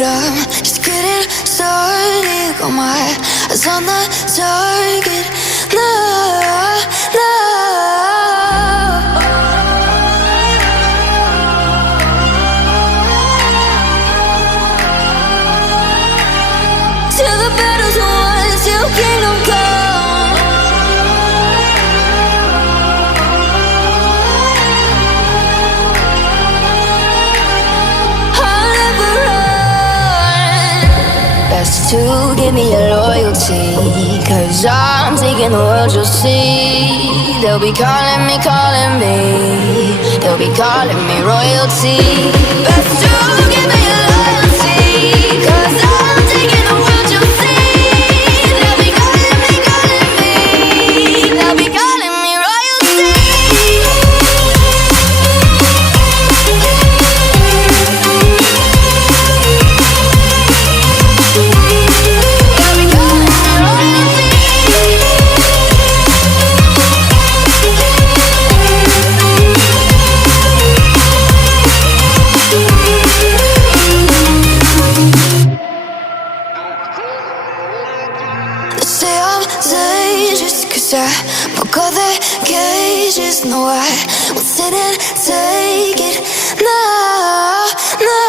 but I'm just getting started. Got my eyes on the target. No, no. Till the battle's won, till kingdom come. I'll never run. Best to give me your loyalty, 'cause I'm taking the world, you'll see. They'll be calling me, they'll be calling me royalty. Best to give me your loyalty, 'cause I'm taking the world, you'll see. They'll be calling me, they'll be calling me royalty. They'll be calling me royalty. They say I'm dangerous 'cause I broke all their cages. No, I won't sit and take it. No, no.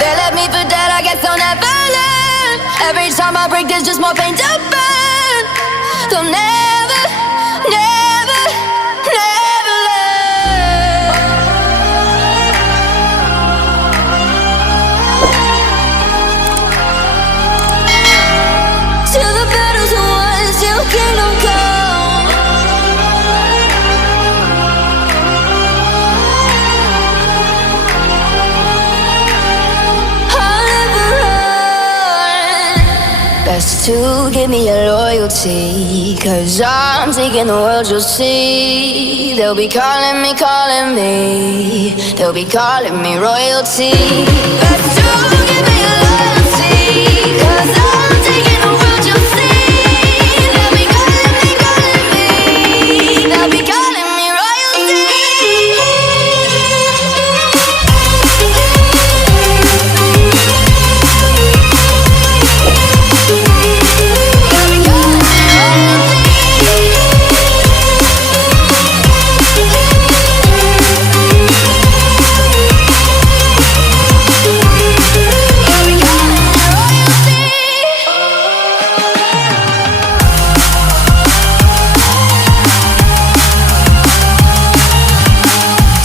They left me for dead, I guess I'll never learn. Every time I break, there's just more pain to burn. They'll never, never, never learn. Till the battle's won, till kingdom come. I'll never run. Best to give me your loyalty, 'cause I'm taking the world, you'll see. They'll be calling me, they'll be calling me royalty. Best to give me your loyalty, 'cause I'm taking the world, you'll see. They'll be calling me, they'll be calling me royalty. They'll be calling me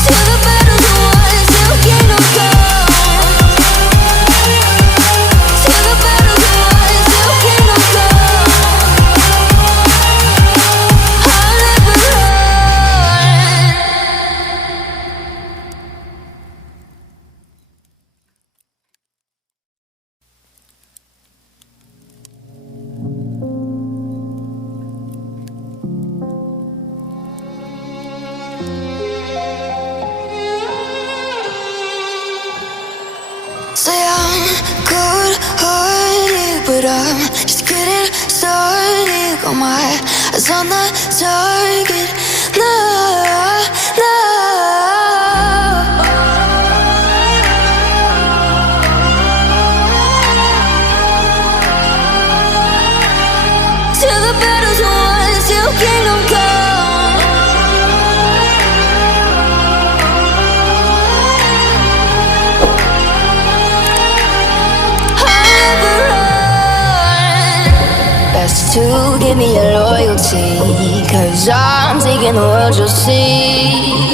till the battle's won, till kingdom come. Till the battle's won, till kingdom come. I'll never run. Say I'm good-hearted, but I'm just getting started. Got my eyes on the target. No, no. Till the battle's won, till kingdom come. I'll never run. Best to give me your loyalty, 'cause I'm taking the world, you'll see.